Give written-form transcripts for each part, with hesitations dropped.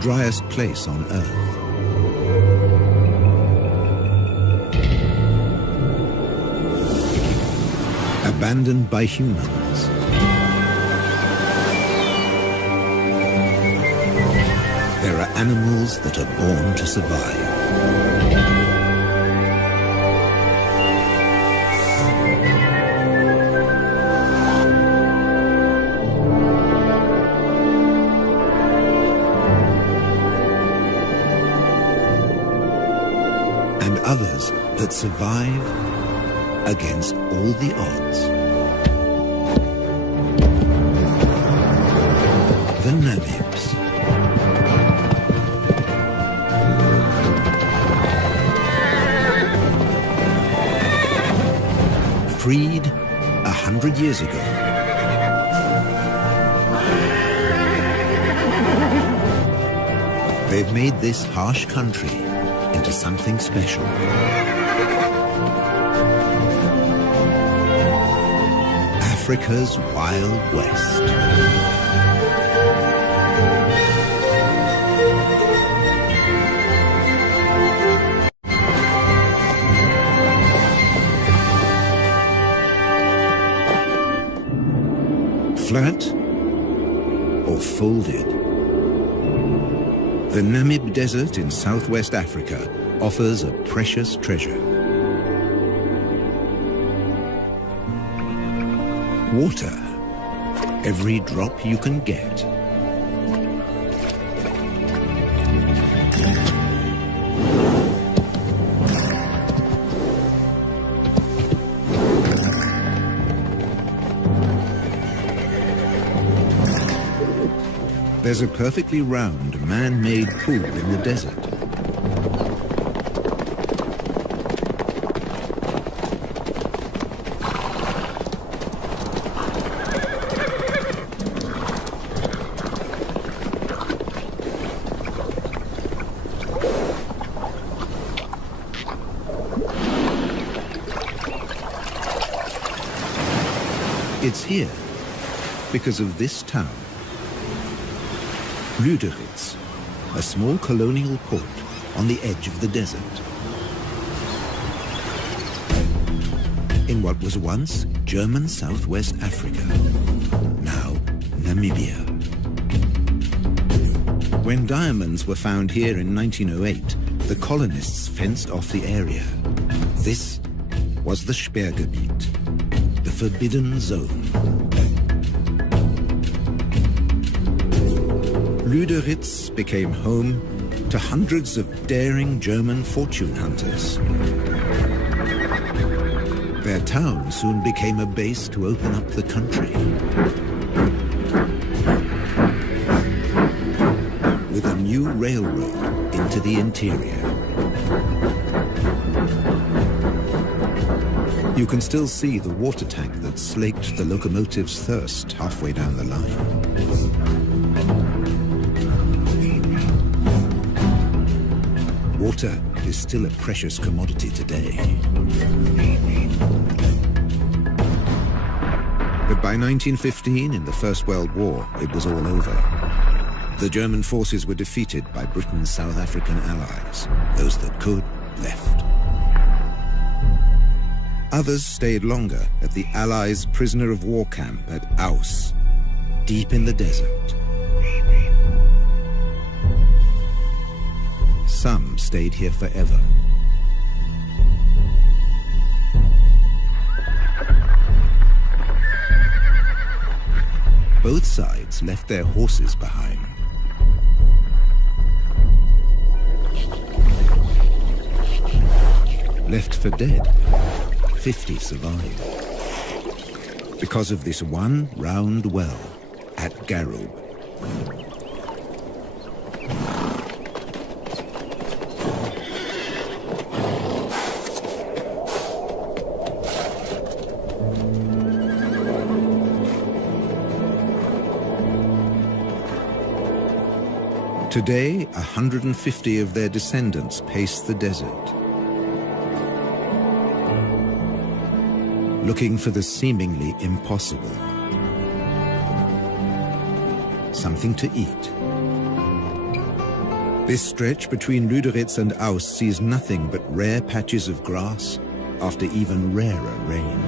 driest place on Earth. Abandoned by humans. There are animals that are born to survive. And others that survive against all the odds. The Namibs. Freed 100 years ago. They've made this harsh country into something special. Africa's Wild West. Flat or folded? The Namib Desert in southwest Africa offers a precious treasure. Water, every drop you can get. There's a perfectly round, man-made pool in the desert. It's here because of this town. Lüderitz, a small colonial port on the edge of the desert. In what was once German Southwest Africa, now Namibia. When diamonds were found here in 1908, the colonists fenced off the area. This was the Sperrgebiet, the forbidden zone. Lüderitz became home to hundreds of daring German fortune hunters. Their town soon became a base to open up the country. With a new railroad into the interior. You can still see the water tank that slaked the locomotive's thirst halfway down the line. Water is still a precious commodity today. But by 1915, in the First World War, it was all over. The German forces were defeated by Britain's South African allies. Those that could, left. Others stayed longer at the Allies' prisoner of war camp at Aus, deep in the desert. Some stayed here forever. Both sides left their horses behind. Left for dead, 50 survived. Because of this one round well at Garub. Today, 150 of their descendants pace the desert, looking for the seemingly impossible. Something to eat, This stretch between Lüderitz and Aus sees nothing but rare patches of grass after even rarer rain.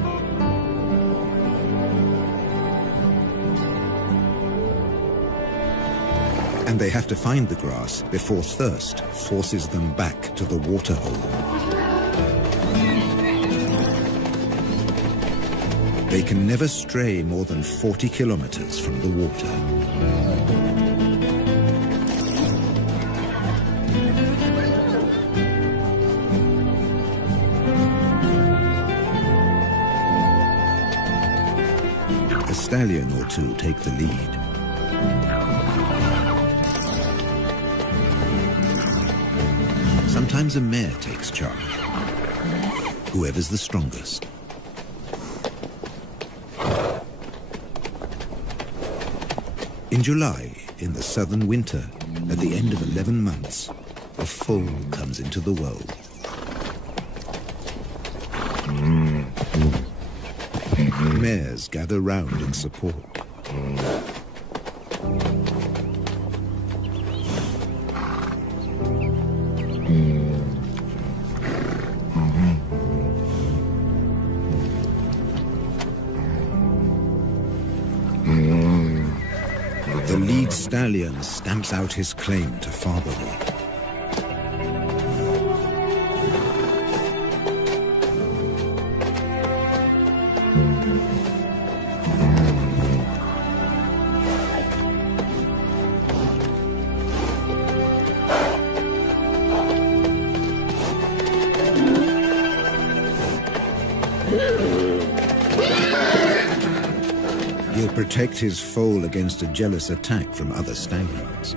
And they have to find the grass before thirst forces them back to the waterhole. They can never stray more than 40 kilometers from the water. A stallion or two take the lead. Sometimes a mare takes charge, whoever's the strongest. In July, in the southern winter, at the end of 11 months, a foal comes into the world. Mares gather round in support. The lead stallion stamps out his claim to fatherhood. He'll protect his foal against a jealous attack from other stallions.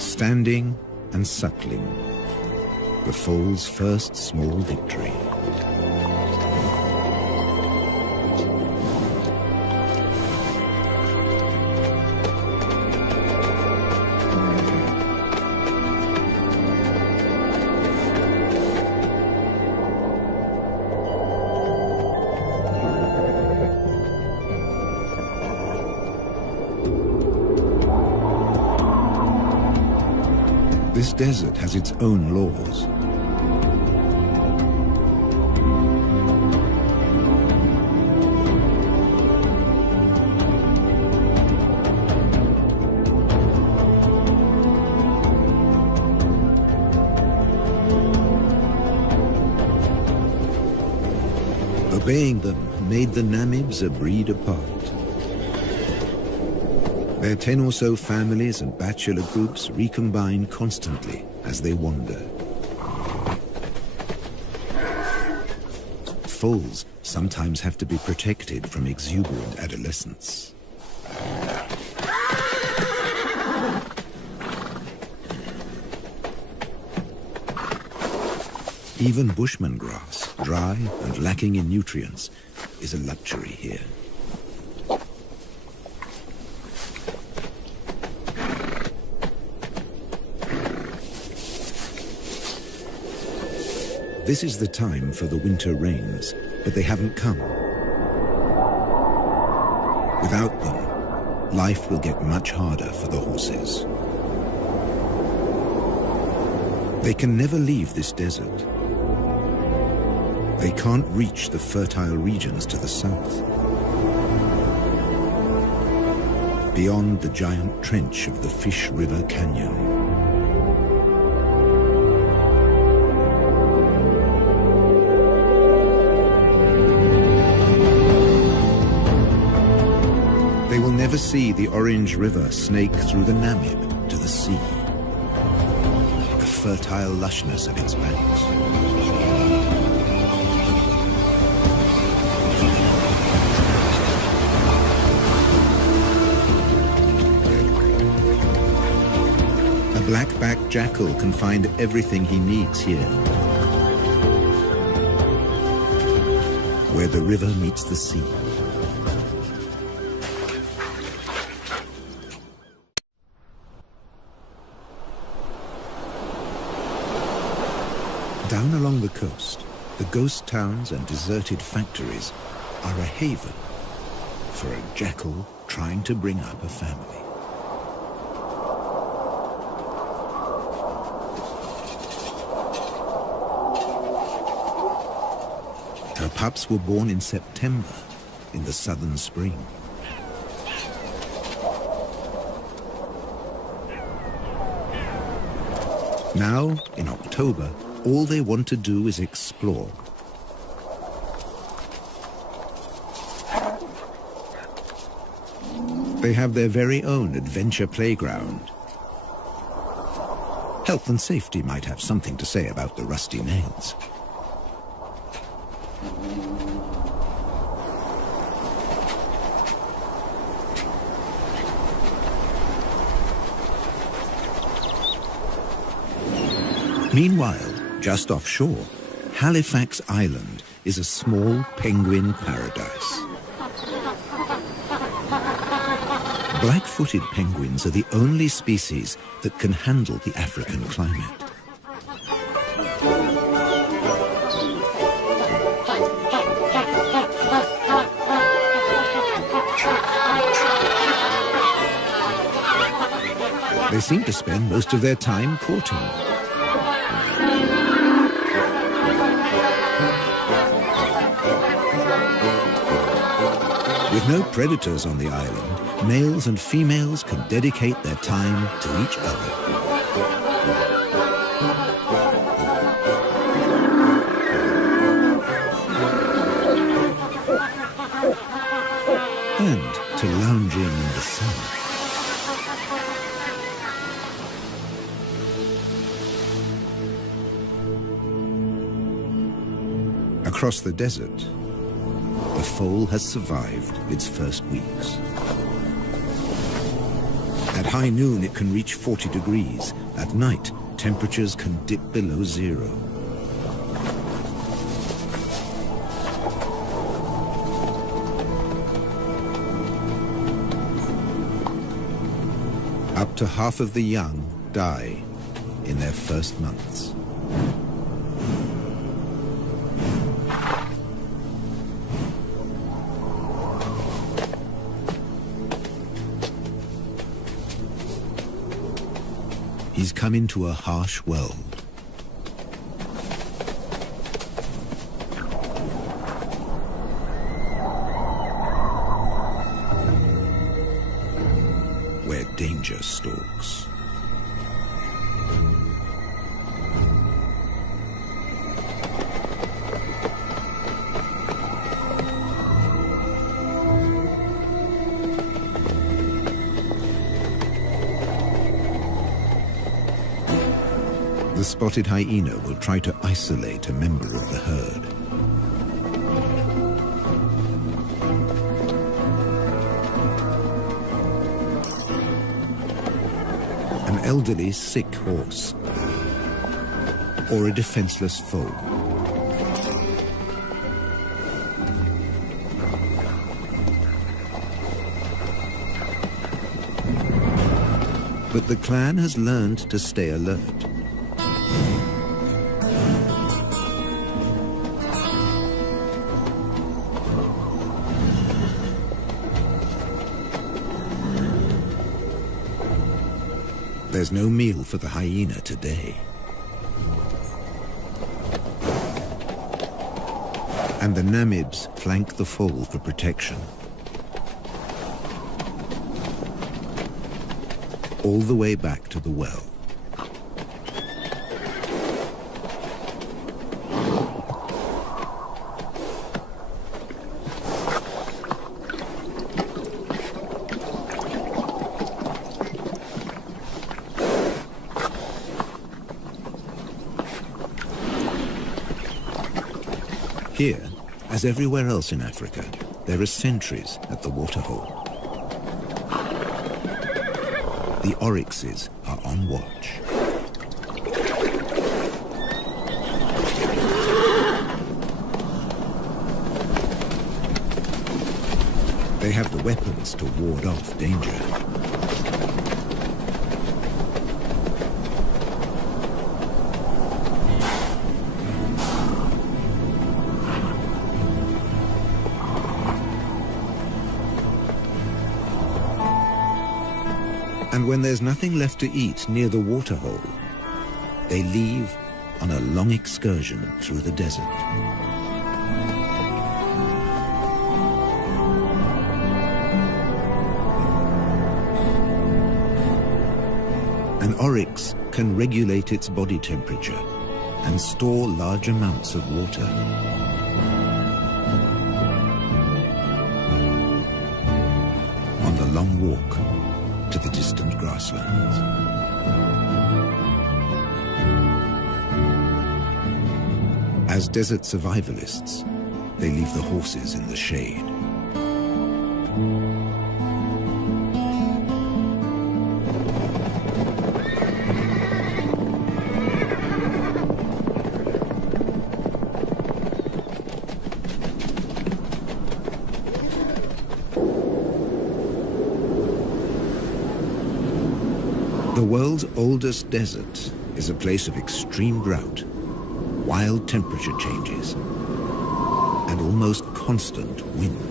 Standing and suckling, the foal's first small victory. This desert has its own laws. Obeying them made the Namibs a breed apart. Their 10 or so families and bachelor groups recombine constantly as they wander. Foals sometimes have to be protected from exuberant adolescents. Even bushman grass, dry and lacking in nutrients, is a luxury here. This is the time for the winter rains, but they haven't come. Without them, life will get much harder for the horses. They can never leave this desert. They can't reach the fertile regions to the south. Beyond the giant trench of the Fish River Canyon. They will never see the Orange River snake through the Namib to the sea. The fertile lushness of its banks. A black-backed jackal can find everything he needs here, where the river meets the sea. along the coast, the ghost towns and deserted factories are a haven for a jackal trying to bring up a family. Her pups were born in September, in the southern spring. Now, in October, all they want to do is explore. They have their very own adventure playground. Health and safety might have something to say about the rusty nails. Meanwhile, just offshore, Halifax Island is a small penguin paradise. Black-footed penguins are the only species that can handle the African climate. They seem to spend most of their time courting. With no predators on the island, males and females can dedicate their time to each other. And to lounging in the sun. Across the desert, the foal has survived its first weeks. At high noon, it can reach 40 degrees. At night, temperatures can dip below zero. Up to half of the young die in their first months. He's come into a harsh world. Where danger stalks. The spotted hyena will try to isolate a member of the herd. An elderly, sick horse, or a defenseless foal. But the clan has learned to stay alert. There's no meal for the hyena today. And the Namids flank the foal for protection. All the way back to the well. Here, as everywhere else in Africa, there are sentries at the waterhole. The oryxes are on watch. They have the weapons to ward off danger. And when there's nothing left to eat near the waterhole, they leave on a long excursion through the desert. An oryx can regulate its body temperature and store large amounts of water. On the long walk to the distant grasslands. As desert survivalists, they leave the horses in the shade. The world's oldest desert is a place of extreme drought, wild temperature changes, and almost constant wind.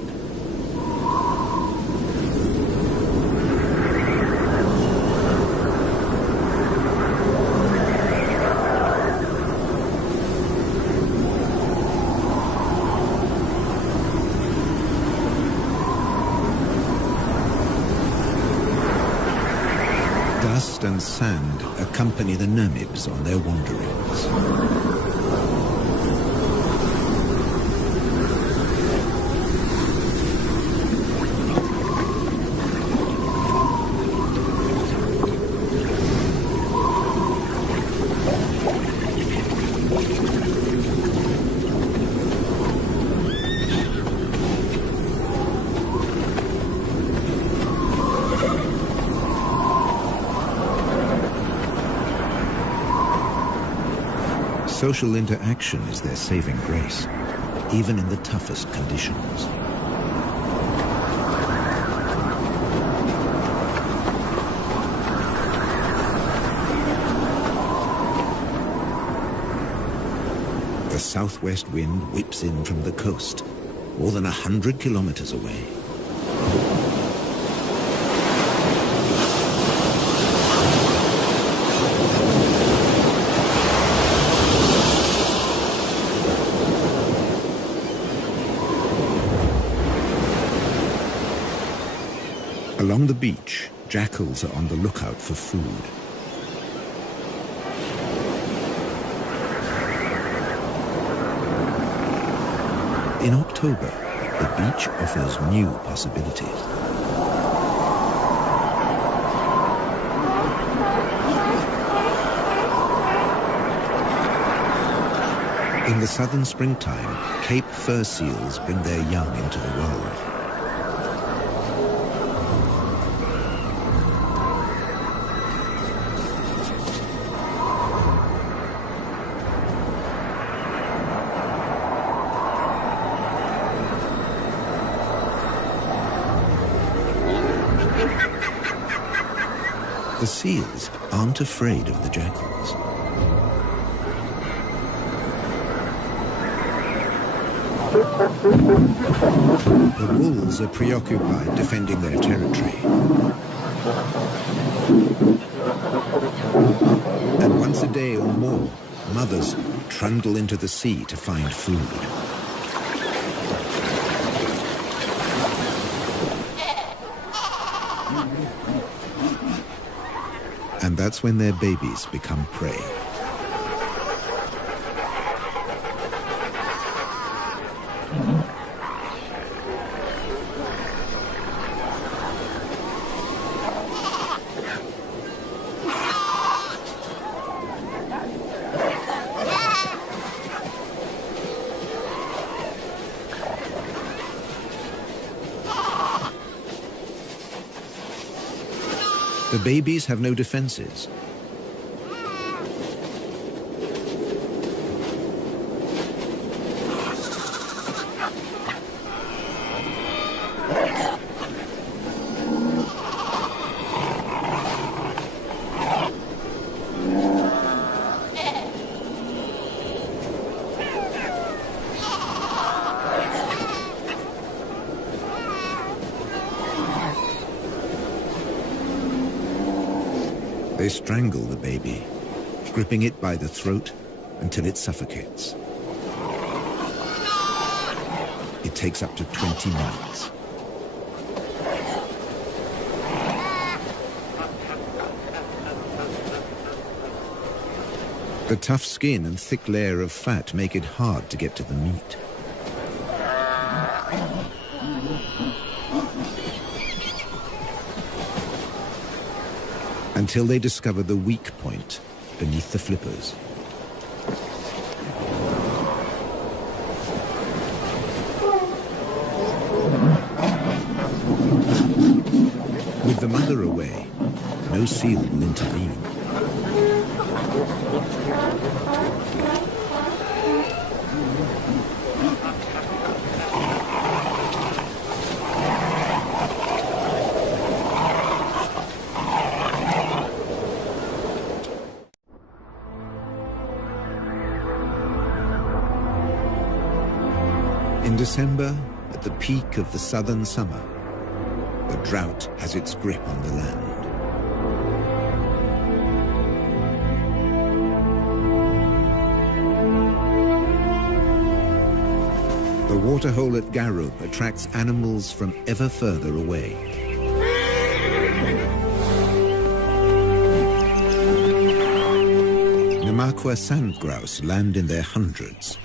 Dust and sand accompany the Namibs on their wanderings. Social interaction is their saving grace, even in the toughest conditions. The southwest wind whips in from the coast, more than 100 kilometers away. Along the beach, jackals are on the lookout for food. In October, the beach offers new possibilities. In the southern springtime, Cape fur seals bring their young into the world. The seals aren't afraid of the jackals. The wolves are preoccupied defending their territory. And once a day or more, mothers trundle into the sea to find food. And that's when their babies become prey. The babies have no defenses. They strangle the baby, gripping it by the throat until it suffocates. It takes up to 20 minutes. The tough skin and thick layer of fat make it hard to get to the meat. Until they discover the weak point beneath the flippers. With the mother away, no seal will intervene. In December, at the peak of the southern summer, the drought has its grip on the land. The waterhole at Garub attracts animals from ever further away. Namakwa sand grouse land in their hundreds.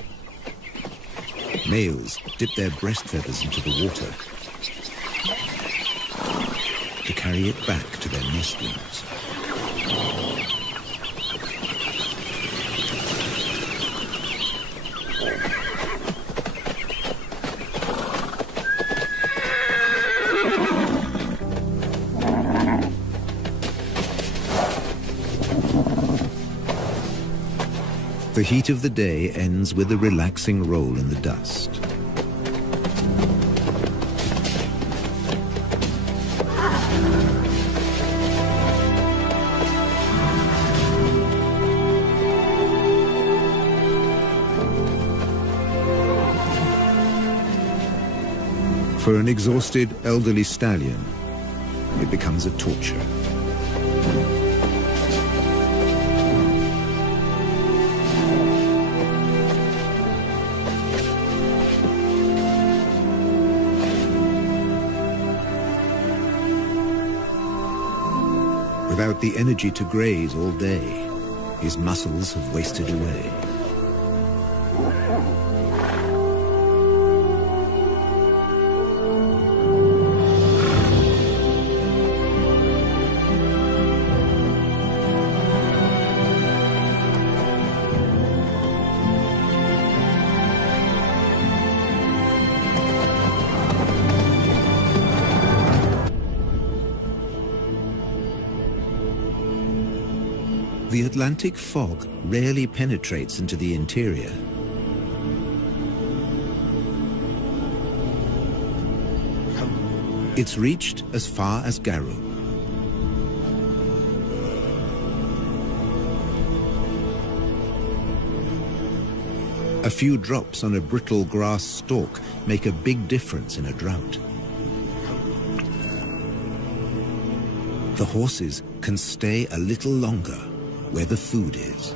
Males dip their breast feathers into the water to carry it back to their nestlings. The heat of the day ends with a relaxing roll in the dust. For an exhausted elderly stallion, it becomes a torture. Without the energy to graze all day, his muscles have wasted away. The Atlantic fog rarely penetrates into the interior. It's reached as far as Garub. A few drops on a brittle grass stalk make a big difference in a drought. The horses can stay a little longer where the food is.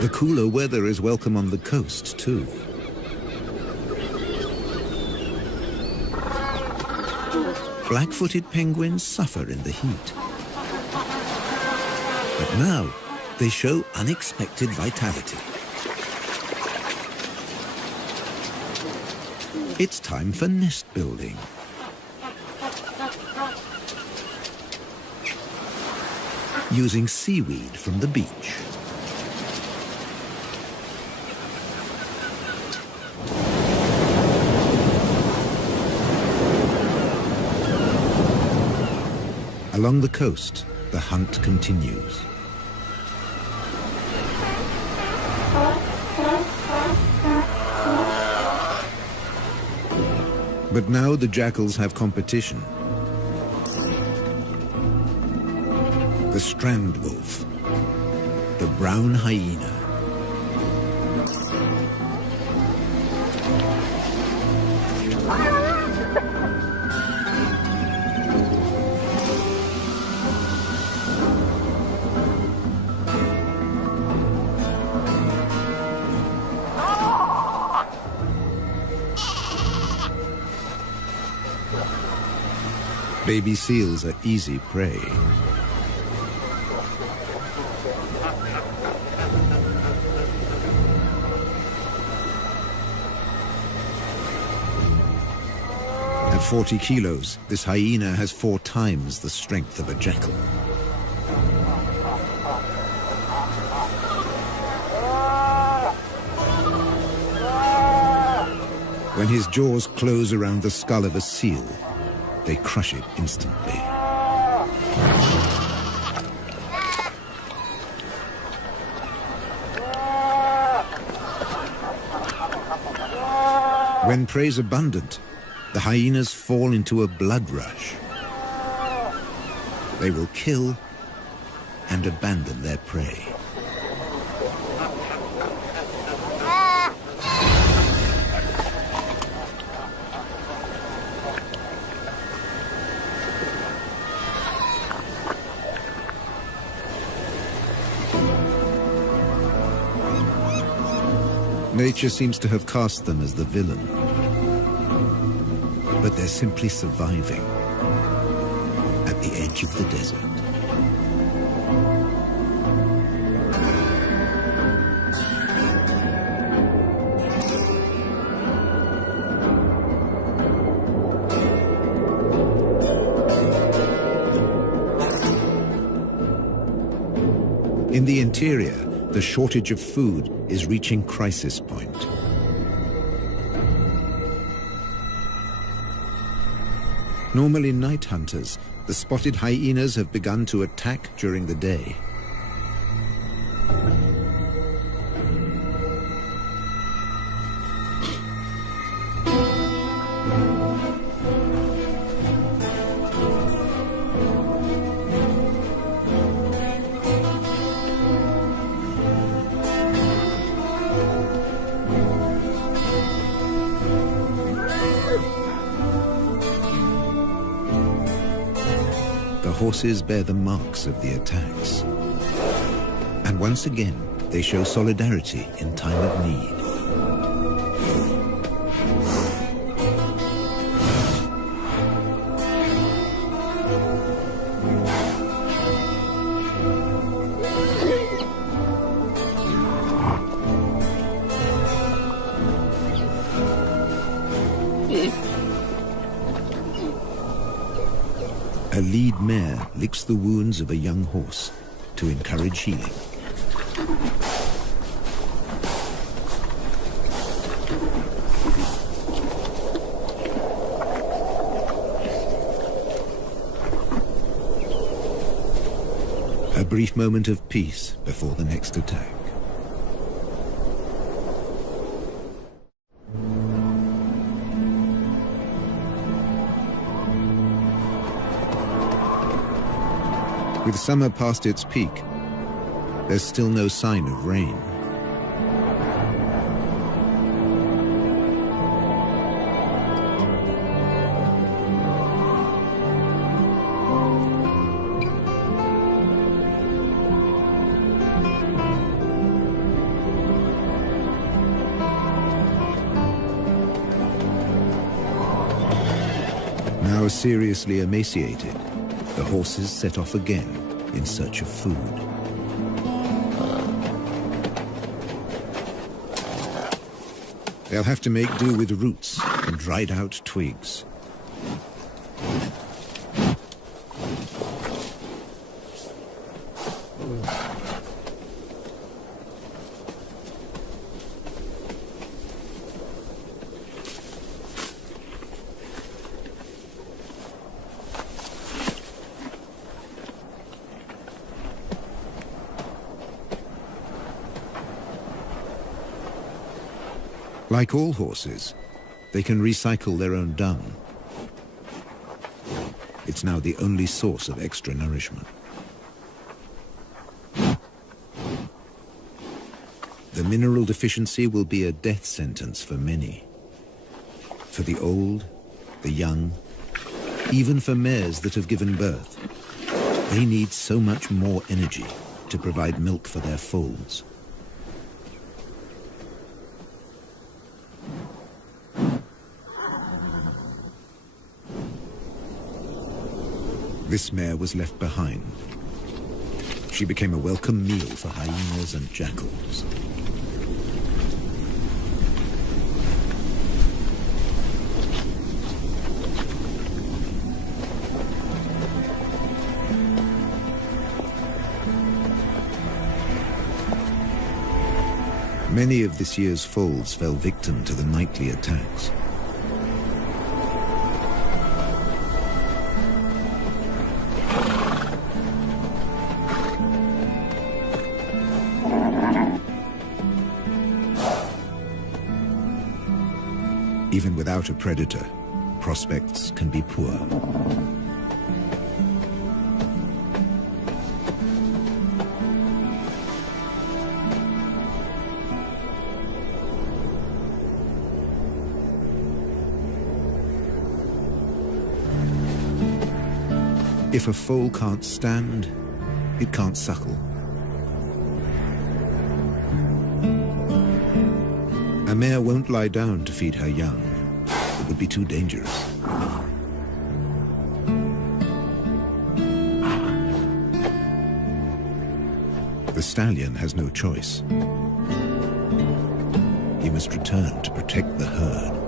The cooler weather is welcome on the coast, too. Black-footed penguins suffer in the heat. But now, they show unexpected vitality. It's time for nest building. Using seaweed from the beach. Along the coast, the hunt continues. But now the jackals have competition. The strand wolf, the brown hyena. Baby seals are easy prey. At 40 kilos, this hyena has 4 times the strength of a jackal. When his jaws close around the skull of a seal, they crush it instantly. When prey is abundant, the hyenas fall into a blood rush. They will kill and abandon their prey. Nature seems to have cast them as the villain, but they're simply surviving at the edge of the desert. In the interior, the shortage of food is reaching crisis point. Normally night hunters, the spotted hyenas have begun to attack during the day. Horses bear the marks of the attacks. And once again, they show solidarity in time of need. A lead mare licks the wounds of a young horse to encourage healing. A brief moment of peace before the next attack. With summer past its peak, there's still no sign of rain. Now seriously emaciated, the horses set off again in search of food. They'll have to make do with roots and dried out twigs. Like all horses, They can recycle their own dung. It's now the only source of extra nourishment. The mineral deficiency will be a death sentence for many. For the old, the young, even for mares that have given birth, they need so much more energy to provide milk for their foals. This mare was left behind. She became a welcome meal for hyenas and jackals. Many of this year's foals fell victim to the nightly attacks. Even without a predator, prospects can be poor. If a foal can't stand, it can't suckle. A mare won't lie down to feed her young. It would be too dangerous. The stallion has no choice. He must return to protect the herd.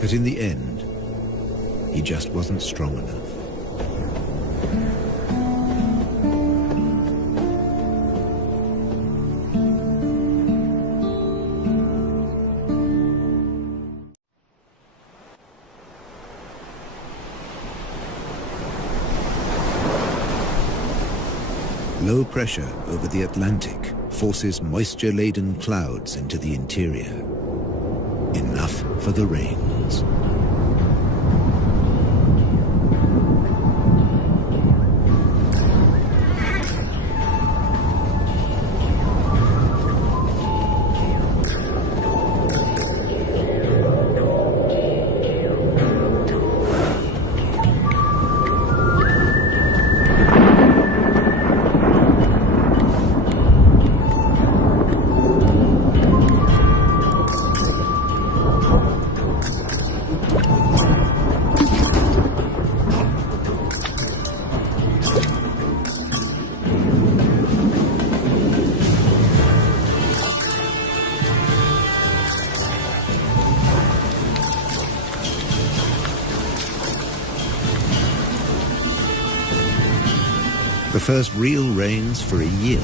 But in the end, he just wasn't strong enough. Low pressure over the Atlantic forces moisture-laden clouds into the interior. Enough for the rains. The first real rains for a year.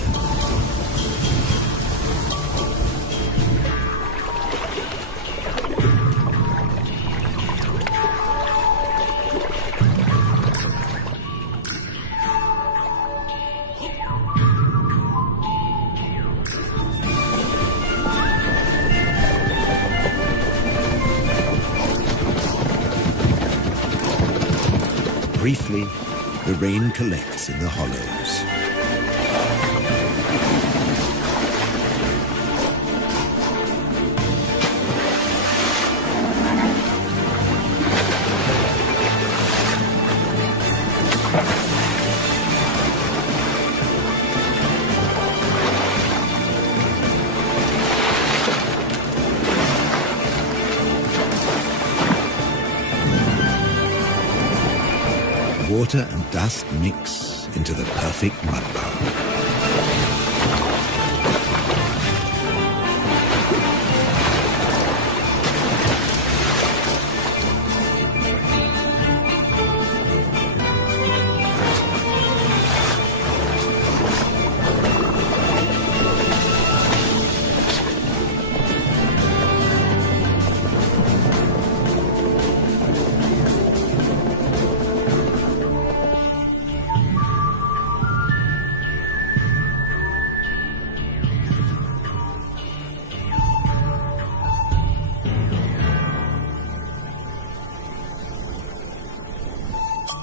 briefly, the rain collects in the hollows. Water and dust mix into the perfect mudbowl.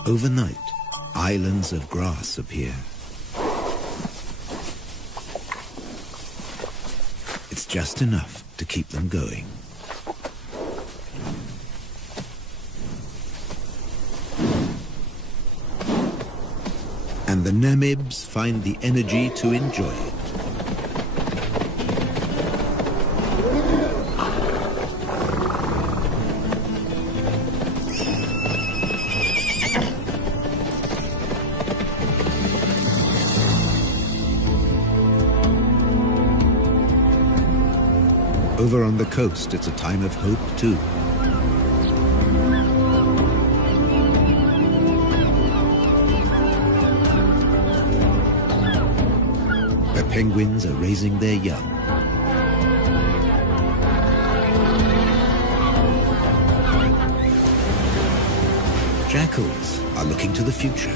Overnight, islands of grass appear. It's just enough to keep them going. And the Namibs find the energy to enjoy it. Over on the coast, it's a time of hope, too. The penguins are raising their young. Jackals are looking to the future.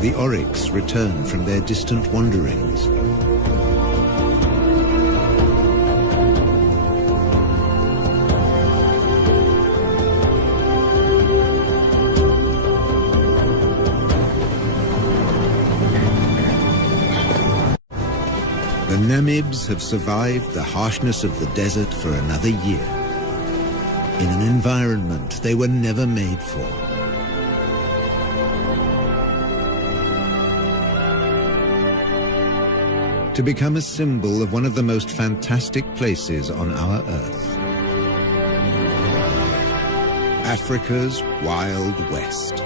The oryx return from their distant wanderings. The Namibs have survived the harshness of the desert for another year, in an environment they were never made for. To become a symbol of one of the most fantastic places on our Earth. Africa's Wild West.